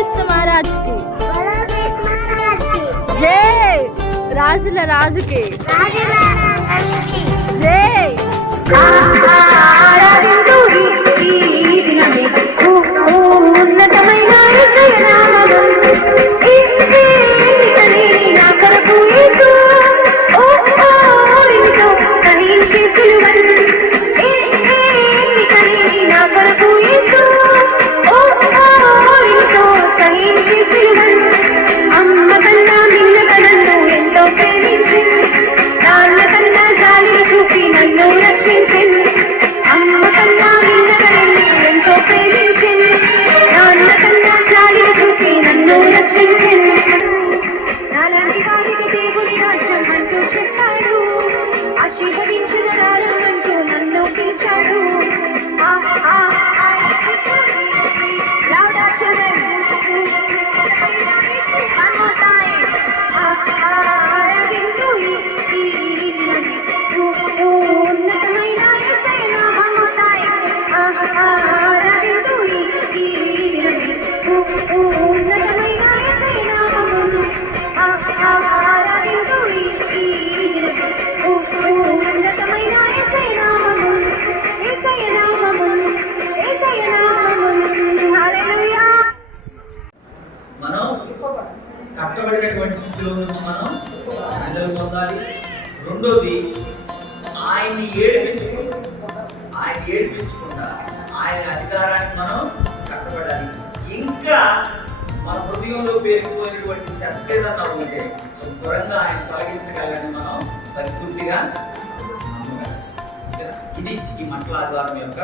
कृष्ण महाराज की जय। राजुला राजु के जय। కట్టబడినటువంటి స్థితిలో మనం ప్రజలు పొందాలి. రెండోది ఆయన్ని ఏడిపించకుండా ఆయన అధికారానికి మనం కట్టబడాలి. ఇంకా మన హృదయంలో పేరుకుపోయినటువంటి చెత్త ఏదన్నా ఉంటే శుభ్రంగా ఆయన తొలగించగలని మనం పరిపూర్తిగా నమ్మగలం. ఇది ఈ మంటల ఆధారం యొక్క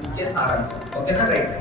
ముఖ్య సారాంశం. ఓకేనా? రైట్.